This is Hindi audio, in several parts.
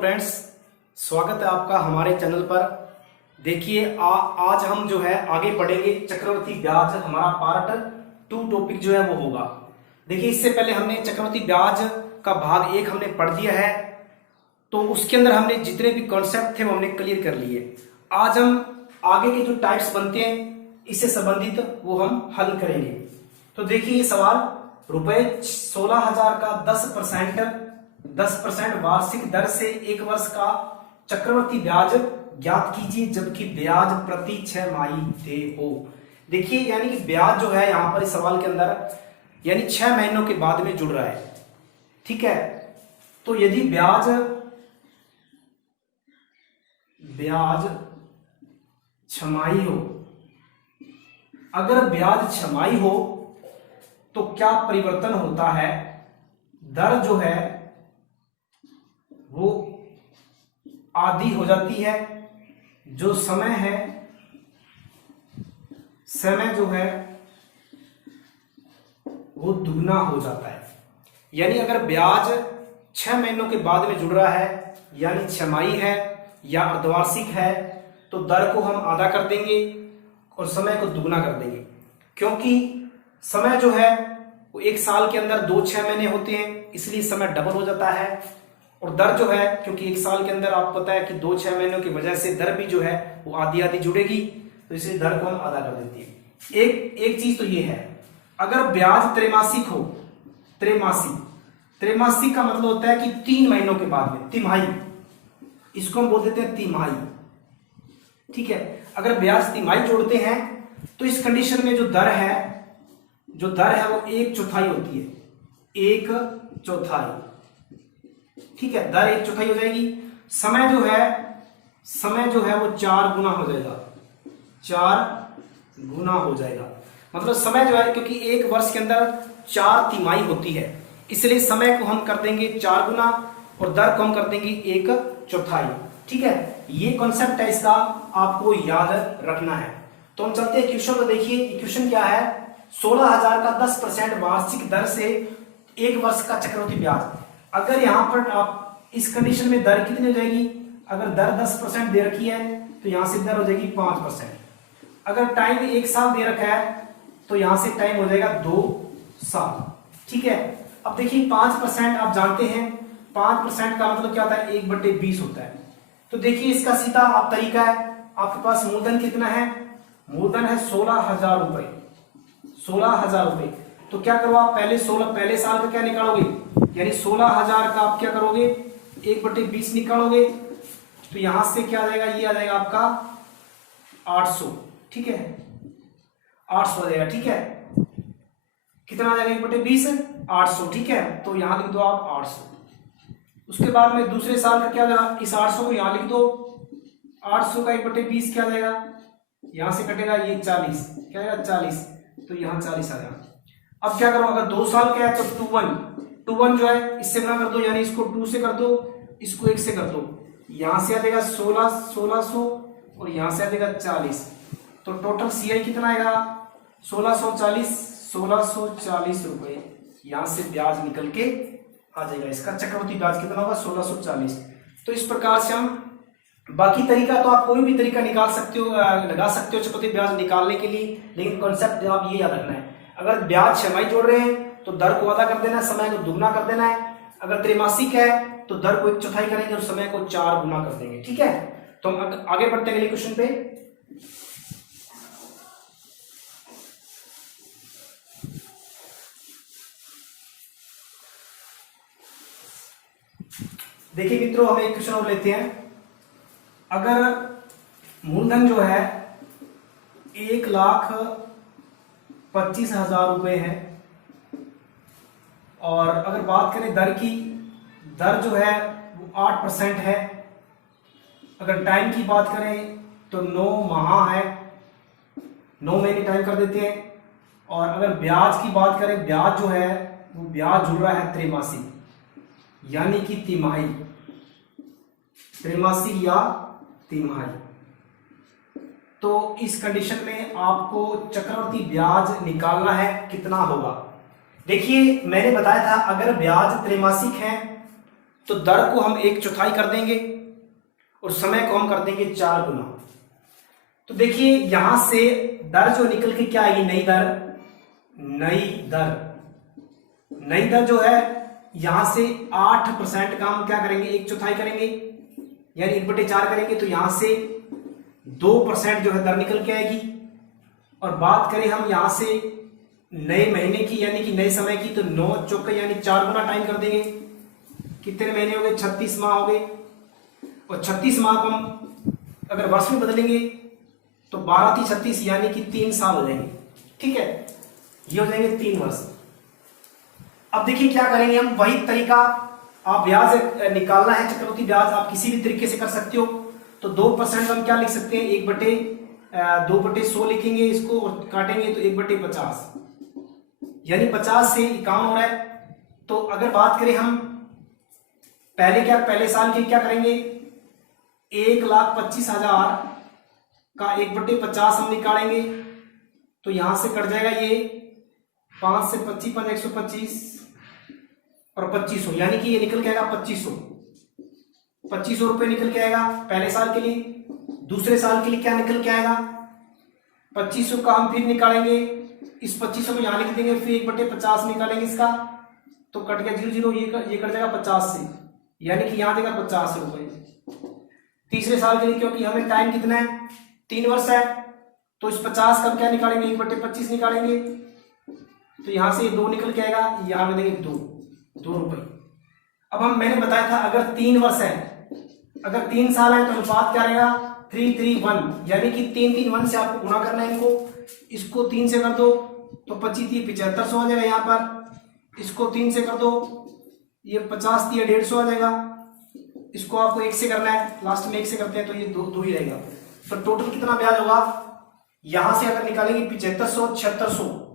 फ्रेंड्स, स्वागत है आपका हमारे चैनल पर। देखिए आज हम जो है आगे बढ़ेंगे। चक्रवृद्धि ब्याज हमारा पार्ट 2 टॉपिक जो है वो होगा। देखिए इससे पहले हमने चक्रवृद्धि ब्याज का भाग 1 हमने पढ़ दिया है, तो उसके अंदर हमने जितने भी कॉन्सेप्ट थे वो हमने क्लियर कर लिए। आज हम आगे के जो टाइप्स बनते हैं इससे संबंधित वो हम हल करेंगे। तो देखिए ये सवाल, रुपए 16,000 का 10% वार्षिक दर से 1 वर्ष का चक्रवृद्धि ब्याज ज्ञात कीजिए जबकि ब्याज प्रति 6 माही दे हो। देखिए यानी कि ब्याज जो है यहां पर इस सवाल के अंदर यानी 6 महीनों के बाद में जुड़ रहा है। ठीक है, तो यदि ब्याज छमाही हो, अगर ब्याज छमाही हो तो क्या परिवर्तन होता है, दर जो है वो आधी हो जाती है, जो समय है समय जो है वो दुगना हो जाता है। यानी अगर ब्याज 6 महीनों के बाद में जुड़ रहा है यानी छमाही है या अर्धवार्षिक है तो दर को हम आधा कर देंगे और समय को दुगना कर देंगे, क्योंकि समय जो है वो 1 साल के अंदर 2-6 महीने होते हैं, इसलिए समय डबल हो जाता है। और दर जो है क्योंकि 1 साल के अंदर आपको पता है कि 2-6 महीनों की वजह से दर भी जो है वो आधी आधी जुड़ेगी, तो इसलिए दर को हम आधा कर देते हैं। एक चीज तो ये है, अगर ब्याज त्रैमासिक हो, त्रैमासिक का मतलब होता है कि 3 महीनों के बाद में, तिमाही, इसको हम बोल देते हैं तिमाही। ठीक है, अगर ब्याज तिमाही जोड़ते हैं तो इस कंडीशन में जो दर है वो 1/4 होती है, 1/4। ठीक है, दर 1/4 हो जाएगी। समय जो है वो 4 गुना हो जाएगा, 4 गुना हो जाएगा। मतलब समय जो है क्योंकि 1 वर्ष के अंदर 4 तिमाही होती है, इसलिए समय को हम कर देंगे 4 गुना और दर को हम कर देंगे 1/4। ठीक है, ये कॉन्सेप्ट है, इसका आपको याद रखना है। तो हम चलते हैं क्वेश्चन को। देखिए क्वेश्चन क्या है, 16,000 का 10% वार्षिक दर से 1 वर्ष का चक्रवृद्धि ब्याज। अगर यहां पर आप इस कंडीशन में दर कितनी हो जाएगी, अगर दर 10% दे रखी है तो यहां से दर हो जाएगी 5%। अगर टाइम 1 साल दे रखा है तो यहां से टाइम हो जाएगा 2 साल। ठीक है, अब देखिए 5% आप जानते हैं, 5% का मतलब क्या होता है, 1/20 होता है। तो देखिए इसका सीधा आप तरीका है, आपके पास मूलधन कितना है, मूलधन है 16,000 रुपए, 16,000 रुपए। तो क्या करो आप पहले साल का क्या निकालोगे, यानी 16,000 का आप क्या करोगे, 1/20 निकालोगे, तो यहां से क्या आ जाएगा, ये आ जाएगा आपका 800। ठीक है, 800 आ जाएगा। ठीक है, कितना आ जाएगा 1/20, 800। ठीक है, तो यहां लिख दो आप 800। उसके बाद में दूसरे साल का क्या आ जाएगा, इस 800 को यहां लिख दो, 800 का 1/20 क्या आ जाएगा, यहां से कटेगा ये 40, क्या आएगा 40, तो यहां 40 आ जाएगा। अब क्या करो, अगर 2 साल का है तो 2 जो है इससे गुना कर दो, यानी इसको 2 से कर दो, इसको 1 से कर दो, यहां से आ जाएगा 1600 और यहां से आ जाएगा 40। तो टोटल सीआई कितना आएगा, 1640 रुपए यहां से ब्याज निकल के आ जाएगा। इसका चक्रवृद्धि ब्याज कितना होगा, 1640। तो इस प्रकार से हम, बाकी तरीका तो आप कोई भी तरीका निकाल सकते हो, लगा सकते हो चक्रवृद्धि ब्याज निकालने के लिए, लेकिन कॉन्सेप्ट आप ये याद रखना है, अगर ब्याज छमाही जोड़ रहे हैं तो दर को आधा कर देना है, समय को दुगना कर देना है। अगर त्रैमासिक है तो दर को 1/4 करेंगे और समय को 4 गुना कर देंगे। ठीक है, तो हम आगे बढ़ते हैं अगले क्वेश्चन पे। देखिए मित्रों, हम एक क्वेश्चन और लेते हैं। अगर मूलधन जो है 1,25,000 रुपए है और अगर बात करें दर की, दर जो है वो 8% है। अगर टाइम की बात करें तो 9 माह है, 9 महीने टाइम कर देते हैं। और अगर ब्याज की बात करें, ब्याज जो है वो ब्याज जुड़ रहा है त्रैमासिक यानी कि तिमाही, त्रैमासिक या तिमाही। तो इस कंडीशन में आपको चक्रवृद्धि ब्याज निकालना है, कितना होगा। देखिए मैंने बताया था अगर ब्याज त्रैमासिक है तो दर को हम 1/4 कर देंगे और समय को हम कर देंगे 4 गुना। तो देखिए यहां से दर जो निकल के क्या आएगी, नई दर जो है यहां से 8% का हम क्या करेंगे, 1/4 करेंगे यानी 1/4 करेंगे, तो यहां से 2% जो है दर निकल के आएगी। और बात करें हम यहां से नए महीने की यानी कि नए समय की, तो 9 चौके यानी 4 गुना टाइम कर देंगे। कितने महीने हो गए, 36 माह हो गए। और 36 माह को हम अगर वर्ष में बदलेंगे तो 12 × 36 यानी कि 3 साल हो जाएंगे। ठीक है, ये हो जाएंगे 3 वर्ष। अब देखिए क्या करेंगे हम, वही तरीका, आप ब्याज निकालना है चक्रवृद्धि ब्याज आप किसी भी तरीके से कर सकते हो। तो 2% हम क्या लिख सकते हैं, 2/100 लिखेंगे इसको और काटेंगे तो 1/50 यानी 50 से 51 हो रहा है। तो अगर बात करें हम पहले साल के क्या करेंगे, 1,25,000 का 1/50 हम निकालेंगे तो यहां से कट जाएगा ये 5 से 25 5 125 और 2500 यानी कि ये निकल के आएगा 2500 रुपए निकल के आएगा पहले साल के लिए। दूसरे साल के लिए क्या निकल के आएगा, 2500 का हम फिर निकालेंगे, इस 2500 को यहां लिख देंगे, फिर 1/50 निकालेंगे इसका तो कट गया 0 ये कट जाएगा 50 से यानी कि यहां देगा 50 रुपए। तीसरे साल के लिए क्योंकि हमें टाइम कितना है, 3 वर्ष है, तो इस 50 का क्या निकालेंगे, 1/25 निकालेंगे तो यहां से 2 निकल के आएगा, यहां में देंगे 2 रुपए। अब मैंने बताया था अगर 3 वर्ष है, अगर 3 साल है तो अनुपात क्या रहेगा, 3:3:1 यानी कि 3:3:1 से आपको गुणा करना है इनको। इसको 3 से कर दो तो 25×3=7500 हो जाएगा यहाँ पर। इसको 3 से कर दो, ये 50×3=150 आ जाएगा। इसको आपको 1 से करना है, लास्ट में 1 से करते हैं तो ये 2 ही रहेगा। तो टोटल कितना ब्याज होगा, यहां से अगर निकालेंगे 7500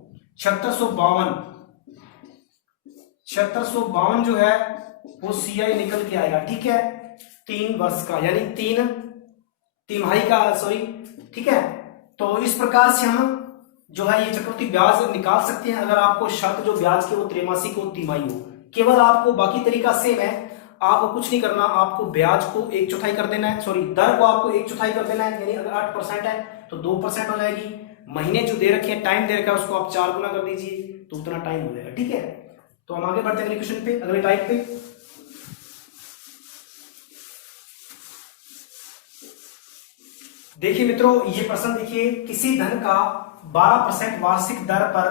7652 जो है वो सीआई निकल के आएगा। ठीक है, 3 वर्ष का यानी 3 तिमाही का, सॉरी। ठीक है, तो इस प्रकार से हम जो है ये चक्रवृद्धि ब्याज निकाल सकते हैं अगर आपको शर्त जो ब्याज की वो त्रैमासिक हो, तिमाही हो। केवल आपको बाकी तरीका सेम है, आपको कुछ नहीं करना, आपको ब्याज को 1/4 कर देना है, सॉरी दर को आपको 1/4 कर देना है यानी अगर 8% है तो 2% हो जाएगी। महीने जो दे रखे हैं, टाइम दे रखा है, उसको आप 4 गुना कर दीजिए तो उतना टाइम हो जाएगा। ठीक है, तो हम आगे बढ़ते हैं अगले क्वेश्चन पे, अगले टाइप पे। देखिए मित्रों, ये प्रश्न देखिए, किसी धन का 12% वार्षिक दर पर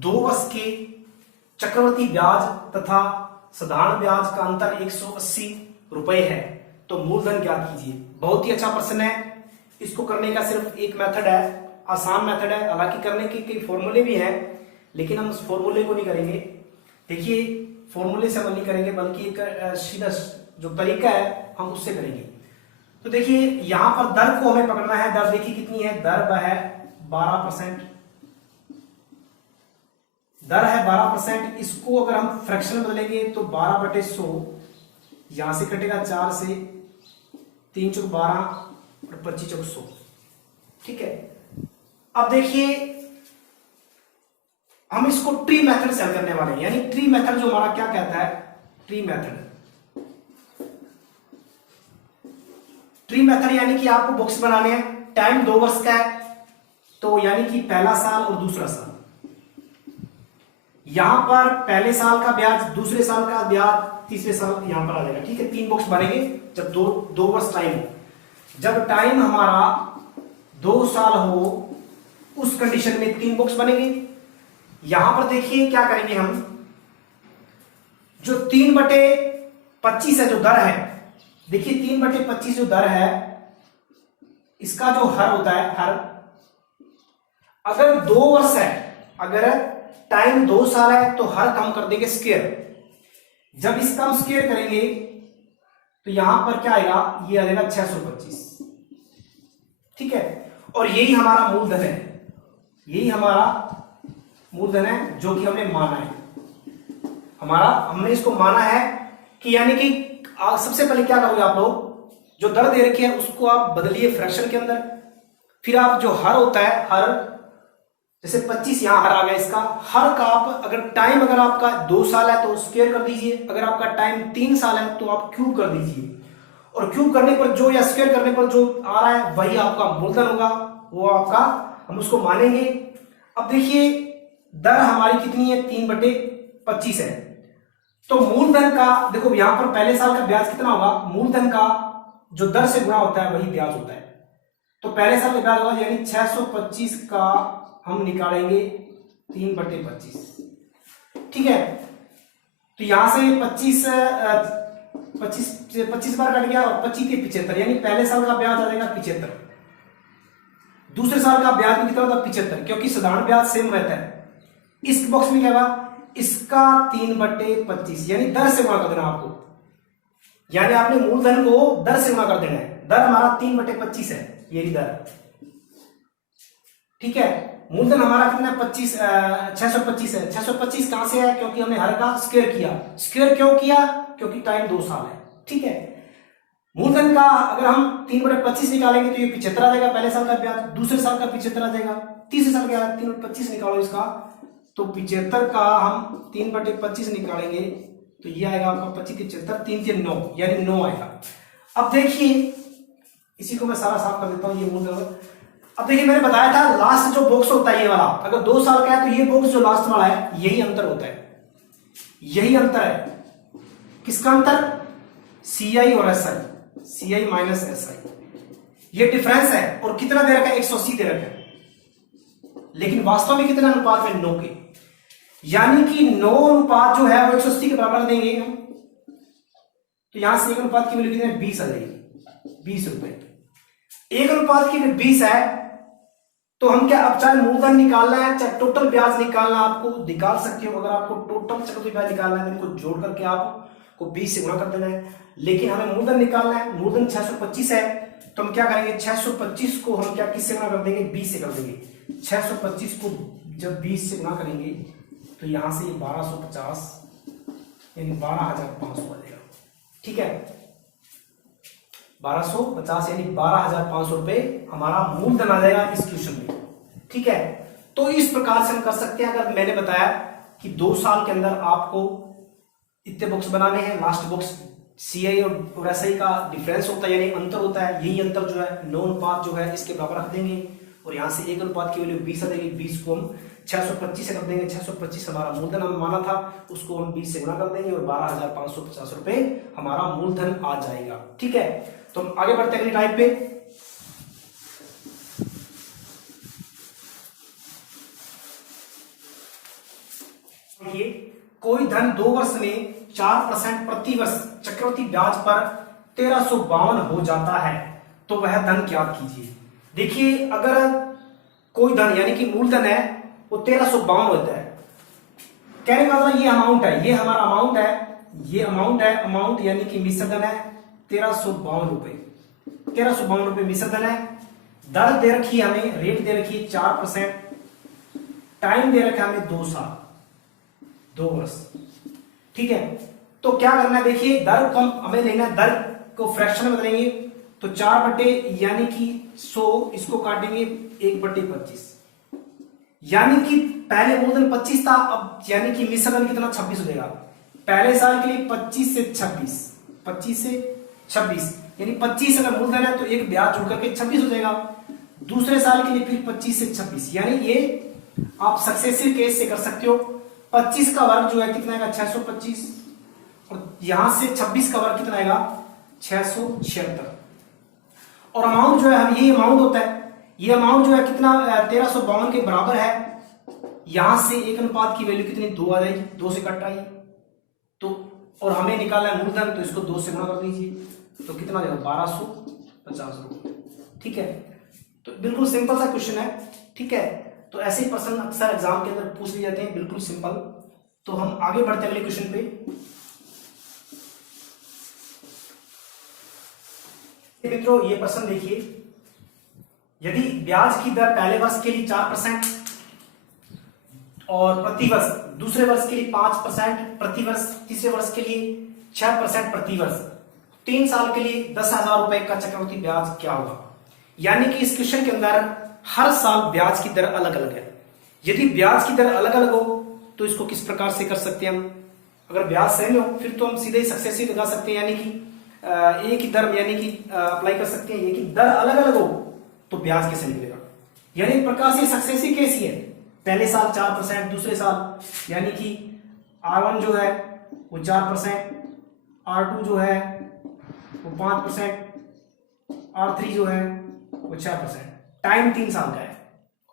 2 वर्ष के चक्रवृद्धि ब्याज तथा साधारण ब्याज का अंतर 180 रुपए है, तो मूलधन ज्ञात कीजिए। बहुत ही अच्छा प्रश्न है, इसको करने का सिर्फ एक मेथड है, आसान मेथड है। हालांकि करने के कई फॉर्मूले भी हैं लेकिन हम उस फॉर्मूले को नहीं करेंगे। देखिए फॉर्मूले से हम नहीं करेंगे बल्कि एक सीधा जो तरीका है हम उससे करेंगे। तो देखिए यहां पर दर को हमें पकड़ना है। दर देखिए कितनी है, दर वह है 12%, दर है 12%। इसको अगर हम फ्रैक्शन में बदलेंगे तो 12/100 यहां से कटेगा 4 से, 3 × 12 और 25 × 100। ठीक है, अब देखिए हम इसको ट्री मेथड से हल करने वाले हैं, यानी ट्री मेथड जो हमारा क्या कहता है, ट्री मेथड यानी कि आपको बॉक्स बनाने हैं। टाइम 2 वर्ष का है तो यानी कि पहला साल और दूसरा साल। यहां पर पहले साल का ब्याज, दूसरे साल का ब्याज, तीसरे साल यहां पर आ जाएगा। ठीक है, 3 बॉक्स बनेंगे जब 2 वर्ष टाइम हो। जब टाइम हमारा 2 साल हो उस कंडीशन में 3 बॉक्स बनेंगे। यहां पर देखिए क्या करेंगे हम, जो 3/25 है जो दर है, देखिए 3/25 जो दर है इसका जो हर होता है, हर अगर 2 वर्ष है, अगर टाइम 2 साल है तो हर कम कर देंगे स्क्वायर। जब इसका हम स्क्वायर करेंगे तो यहां पर क्या आएगा, ये आ जाएगा 625। ठीक है, और यही हमारा मूलधन है, यही हमारा मूलधन है जो कि हमने माना है। हमने इसको माना है कि यानी कि सबसे पहले क्या करोगे आप लोग, जो दर दे रखी है उसको आप बदलिए फ्रैक्शन के अंदर, फिर आप जो हर होता है, हर जैसे 25 यहां हर आ गया इसका, हर का आप अगर टाइम अगर आपका 2 साल है तो स्क्वायर कर दीजिए, अगर आपका टाइम 3 साल है तो आप क्यूब कर दीजिए, और क्यूब करने पर जो या स्क्वायर करने पर जो आ रहा है वही आपका मूलधन होगा, वो आपका हम उसको मानेंगे। अब देखिए दर हमारी कितनी है, 3/25 है, तो मूलधन का देखो यहां पर पहले साल का ब्याज कितना होगा, मूलधन का जो दर से गुणा होता है वही ब्याज होता है, तो पहले साल का ब्याज होगा यानी 625 का हम निकालेंगे 3/25, ठीक है। तो यहां से 25 बार कट गया और 25 के 75, यानी पहले साल का ब्याज आ जाएगा 75, दूसरे साल का ब्याज भी कितना होगा 75, क्योंकि साधारण ब्याज सेम रहता है। इस बॉक्स में क्या होगा, इसका 3/25 यानी दर से गुणा कर देना आपको, यानी आपने मूलधन को दर से गुणा कर देना है, दर हमारा 3/25 है, यही दर, ठीक है। मूलधन हमारा कितना है 625 है, 625 कहां से है, क्योंकि हमने हर का स्क्वायर किया, स्क्वायर क्यों किया, क्योंकि टाइम 2 साल है, ठीक है। मूलधन का अगर हम 3/25 निकालेंगे तो ये 75 आ जाएगा पहले साल का ब्याज, दूसरे साल का 75 आ जाएगा, तीसरे साल का 3/25 निकालो इसका, तो 75 का हम 3/25 निकालेंगे तो ये आएगा आपका 25 के 75, 3 से 9 यानी 9 आएगा। अब देखिए इसी को मैं सारा साफ कर देता हूं, ये मूलधन। अब देखिए मैंने बताया था लास्ट जो बॉक्स होता है ये वाला, अगर 2 साल का है तो ये बॉक्स जो लास्ट वाला है यही अंतर होता है, यही अंतर है। किसका अंतर, CI और SI, CI माइनस SI, ये डिफरेंस है। और कितना दे रखा है, 180 दे रखा है, लेकिन वास्तव में कितना अनुपात में, 9 के, यानी कि 9 अनुपात जो है वो 180 के बराबर देंगे हम, तो यहां से 1 अनुपात की वैल्यू कितनी है, 20 आ जाएगी, 20 रुपए। 1 अनुपात की 20 है, तो हम क्या अब चाहे मूलधन निकालना है चाहे टोटल ब्याज निकालना, आपको निकाल सकते हो। अगर आपको टोटल चक्रवृद्धि ब्याज निकालना है तो इनको जोड़ करके आपको 20 से गुणा कर देना है, लेकिन हमें मूलधन निकालना है, मूलधन 625 है, तो हम क्या करेंगे 625 को हम क्या किससे गुणा कर देंगे, 20 से कर देंगे। 625 को जब 20 से गुणा करेंगे तो यहां से 1250 यानी 12,500 आ जाएगा, ठीक है। 1250 यानी 12,500 रुपए हमारा मूलधन आ जाएगा इस क्वेश्चन में, ठीक है। तो इस प्रकार से हम कर सकते हैं। अगर मैंने बताया कि 2 साल के अंदर आपको इतने बॉक्स बनाने हैं, लास्ट बॉक्स CI और SI का डिफरेंस होता है यानी अंतर होता है, यही अंतर जो है 9 अनुपात जो है इसके बराबर रख देंगे, और यहां से 1 अनुपात की वैल्यू 20 आ जाएगी, 20 को हम 625 से कर देंगे, 625 हमारा मूलधन हम माना था, उसको हम 20 से गुणा कर देंगे और 12,550 रुपए हमारा मूलधन आ जाएगा, ठीक है। तो हम आगे बढ़ते हैं अगली टाइप पे। कोई धन 2 वर्ष में 4% प्रति वर्ष चक्रवृद्धि ब्याज पर 1352 हो जाता है, तो वह धन क्या कीजिए। देखिए अगर कोई धन यानी कि मूलधन है वो 1352 होता है, कहने का मतलब ये अमाउंट है, ये हमारा अमाउंट है, ये अमाउंट है, अमाउंट यानी कि मिश्र धन है 1352 रुपए, 1352 रुपए मिश्र धन है। दर दे रखी है हमें, रेट दे रखी है 4%, टाइम दे रखा है हमें 2 साल, 2 वर्ष, ठीक है। तो क्या करना है, देखिए दर को हमें लेना है, दर को फ्रैक्शन में बदलेंगे, तो 4 बटे यानी कि 100, इसको काटेंगे 1/25, यानी कि पहले मूलधन 25 था, अब यानी कि मिश्र धन कितना 26 हो जाएगा। पहले साल के लिए 25 से 26, 25 से 26 यानी 25 अगर मूलधन है तो एक ब्याज जुड़ करके 26 हो जाएगा। दूसरे साल के लिए फिर 25 से 26, यानी ये आप सक्सेसिव केस से कर सकते हो। 25 का वर्ग जो है कितना आएगा 625, और यहां से 26 का वर्ग कितना आएगा 676, और अमाउंट जो है हम ये अमाउंट होता है, ये अमाउंट जो है कितना 1352 के बराबर है। यहां से 1 अनुपात की वैल्यू कितनी 2 आ जाएगी, 2 से कट आई तो, और हमें निकालना है मूलधन, तो इसको 2 से गुणा कर दीजिए, तो कितना आ जाएगा 1250 रुपए, ठीक है। तो बिल्कुल सिंपल सा क्वेश्चन है, ठीक है। तो ऐसे ही प्रश्न अक्सर एग्जाम के अंदर पूछ लिए जाते हैं, बिल्कुल सिंपल। तो हम आगे बढ़ते हैं अगले क्वेश्चन पे। मित्रों ये प्रश्न देखिए, यदि ब्याज की दर पहले वर्ष के लिए 4% और प्रति वर्ष, दूसरे वर्ष के लिए 5% प्रति वर्ष, तीसरे वर्ष के लिए 6% प्रति वर्ष, 3 साल के लिए 10,000 रुपए का चक्रवृद्धि ब्याज क्या होगा। यानी कि इस क्वेश्चन के अंदर हर साल ब्याज की दर अलग अलग है, यदि ब्याज की दर अलग अलग हो तो इसको किस प्रकार से कर सकते हैं हम? अगर ब्याज सेम हो फिर तो हम सीधे ही सक्सेसिव लगा सकते हैं, यानी कि एक ही दर यानी कि अप्लाई कर सकते हैं। ये कि दर अलग अलग हो तो ब्याज कैसे निकलेगा, यानी एक प्रकार से सक्सेसिव केस ही है। पहले साल 4%, दूसरे साल यानी कि R1 जो है वो 4%, R2 जो है वो 5%, R3 जो है वो 6%। टाइम 3 साल का है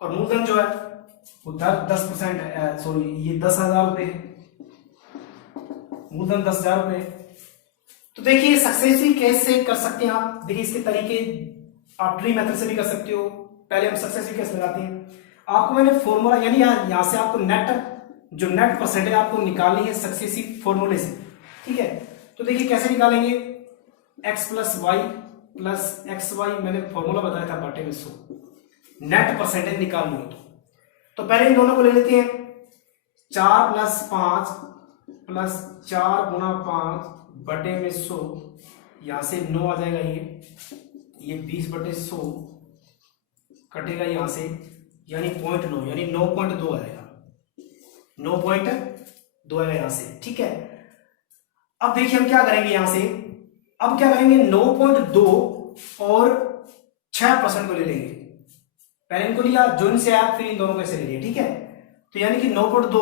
और मूलधन जो है वो 10% है, सॉरी ये 10,000 रुपये है, मूलधन 10,000 रुपये। तो देखिए सक्सेसिव केस से कर सकते हैं आप। देखिए इसके तरीके आप ट्री मेथड से भी कर सकते हो। पहले हम सक्सेसिव केस लगाते हैं। आपको मैंने फॉर्मूला यानी यहां से आपको नेट परसेंटेज आपको निकालनी है सक्सेसिव फॉर्मूले से, ठीक है। तो देखिए कैसे निकालेंगे, x plus y plus x y, मैंने फॉर्मूला बताया था बटे में 100। नेट परसेंटेज निकालनी हो तो पहले इन दोनों को ले लेते हैं। 4 प्लस 5 प्लस 4 गुना 5 बटे में 100, यहां से 9 आ जाएगा। ये 20 बटे 100 कटेगा यहां से, यानी 0.9 यानी 9.2 आ जाएगा, 9.2 आएगा यहां से, ठीक है। अब देखिए हम क्या करेंगे यहां से, अब क्या करेंगे 9.2 और 6% को ले लेंगे। पहले इनको लिया जो इनसे आया, फिर इन दोनों को ऐसे ले लिया, ठीक है। तो यानी कि 9.2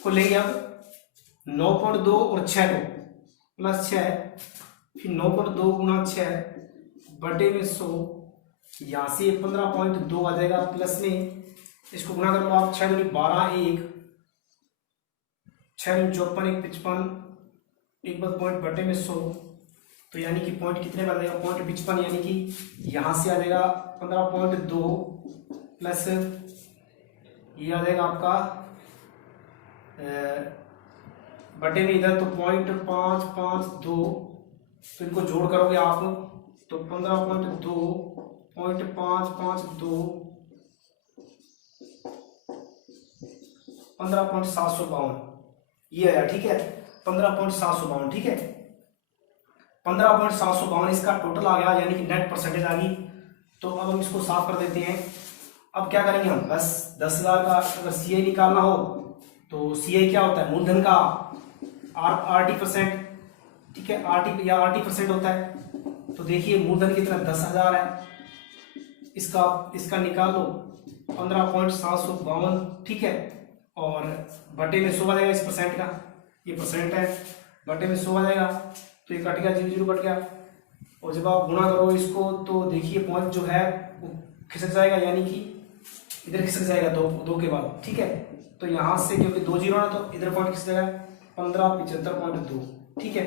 को लेंगे अब, 9.2 और 6 को प्लस 6, फिर 9.2 गुना 6 बटे में 100, यहां से 15.2 आ जाएगा प्लस में, इसको गुना कर लो आप, 6 दूनी 12, 1 6 दूनी 54, 1 55, एक बार पॉइंट बटे में 100, तो यानी कि पॉइंट कितने का आ जाएगा, 0.55, यानी कि यहां से आ जाएगा 15.2 प्लस ये आ जाएगा आपका बटे में इधर तो 0.552, तो इनको जोड़ करोगे आप तो 15.2 0.552 15.752 ये आया, ठीक है। 15.752, ठीक है। 15.752 इसका टोटल आ गया, यानी कि नेट परसेंटेज आ गई। तो अब हम इसको साफ कर देते हैं। अब क्या करेंगे हम, बस 10,000 का अगर सीआई निकालना हो तो सीआई क्या होता है, मूलधन का RT%, ठीक है, RT% होता है। तो देखिए मूलधन कितना 10,000 है, इसका निकाल लो 15.752, ठीक है, और बटे में 100 आ जाएगा इस परसेंट का, ये परसेंट है, बटे में 100 आ जाएगा, तो ये कट गया, 0 कट गया। और जब आप गुणा करो इसको तो देखिए पॉइंट जो है वो खिसक जाएगा, यानी कि इधर खिसक जाएगा दो के बाद, ठीक है। तो यहां से क्योंकि 2 जीरो ना, तो इधर पॉइंट खिसक जाएगा 1575.2, ठीक है,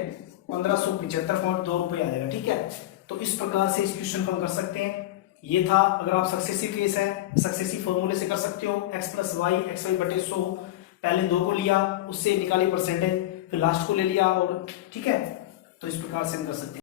1575.2 रुपये आ जाएगा, ठीक है। तो इस प्रकार से इस क्वेश्चन को हम कर सकते हैं। ये था, अगर आप सक्सेसिव केस है सक्सेसिव फॉर्मूले से कर सकते हो। x plus y x y बटे 100, पहले 2 को लिया, उससे निकाली परसेंटेज, फिर लास्ट को ले लिया, और ठीक है। तो इस प्रकार से हम कर सकते हैं।